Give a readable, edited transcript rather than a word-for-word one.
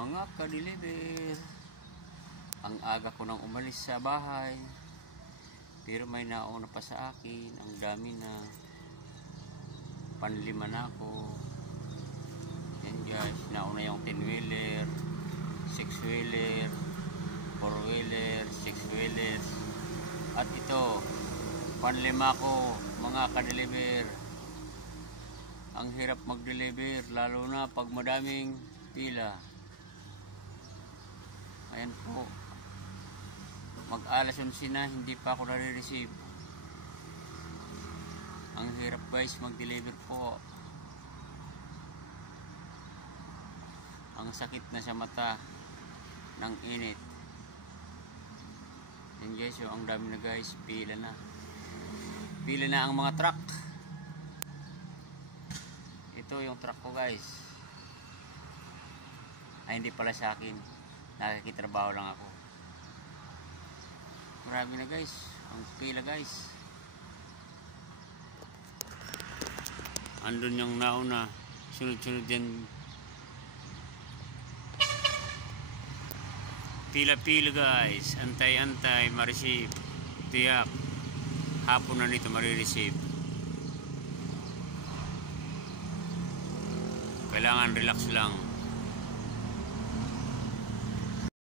Mga ka-deliver, ang aga ko nang umalis sa bahay, pero may nauna pa sa akin. Ang dami na, panlima na ako. Yan guys, nauna yung 10-wheeler, 6-wheeler, 4-wheeler, 6-wheeler, at ito panlima ko, mga ka-deliver. Ang hirap mag-deliver, lalo na pag madaming pila. Ayan po, mag-alas 11 na, hindi pa ako nare-receive. Ang hirap guys mag-deliver po. Ang sakit na sa mata ng init. Yan guys, so ang dami na guys, pila na. Pila na ang mga truck. Ito yung truck ko guys. Ay, hindi pala sa akin, nakikitrabaho lang ako. Marami na guys, ang pila guys. Andun yung nauna, sunod-sunod din. Pila-pila guys, antay-antay ma-receive. Tiyak, hapon na nito ma-receive. Kailangan relax lang.